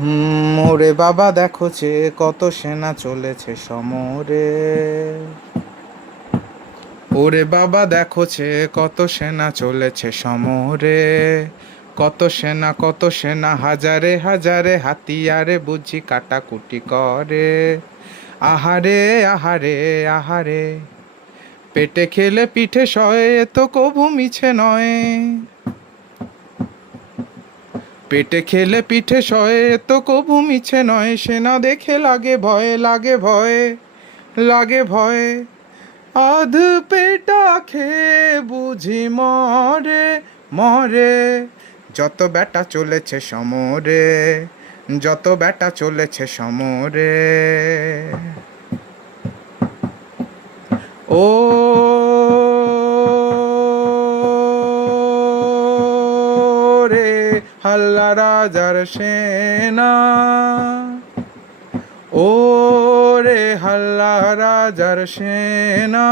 ওরে বাবা দেখো যে কত সেনা চলেছে সমরে। ওরে বাবা দেখো যে কত সেনা চলেছে সমরে। কত সেনা হাজারে হাজারে হাতিয়ারে বুঝি কাটাকুটি করে। আহারে আহারে আহারে, পেটে খেলে পিঠে সয়ে এ তো কভু মিছে নয়। পেটে খেলে পিঠে সয়ে এ তো কভু মিছে নয়। সেনা দেখে লাগে ভয়ে লাগে ভয়ে লাগে ভয়ে। আধ পেটা খেয়ে বুঝি মরে মরে। যত বেটা চলেছে সমরে, যত বেটা চলেছে সমরে। ও রে হাল্লা রাজার সেনা, ও রে হাল্লা রাজার সেনা।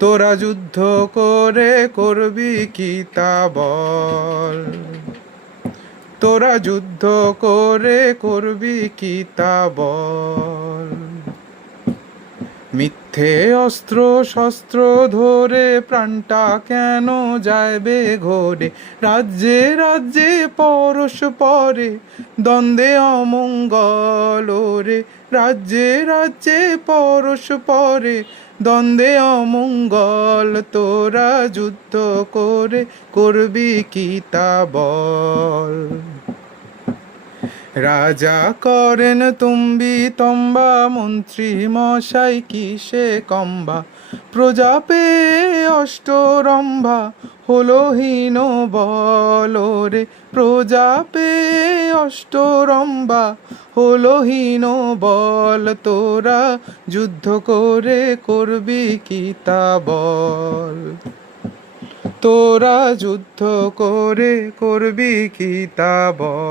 তোরা যুদ্ধ করে করবি কি তা বল। তোরা যুদ্ধ করে করবি কি তা বল। মিথ্যে অস্ত্র শস্ত্র ধরে প্রাণটা কেন যাইবে ঘোরে। রাজ্যে রাজ্যে পরশ পরে দ্বন্দ্বে অমঙ্গল রে। রাজ্যে রাজ্যে পরশ পরে দ্বন্দ্বে অমঙ্গল। তোরা যুদ্ধ করে করবি কি তা বল। রাজা করেন তুম্বি তম্বা, মন্ত্রী মশাই কিসে কম্বা। প্রজা পেয়ে অষ্টরম্ভা হলো হীন বল রে। প্রজা পেয়ে অষ্টরম্ভা হলো হীন বল। তোরা যুদ্ধ করে করবি কি তা বল। তোরা যুদ্ধ করে করবি কি তা বল।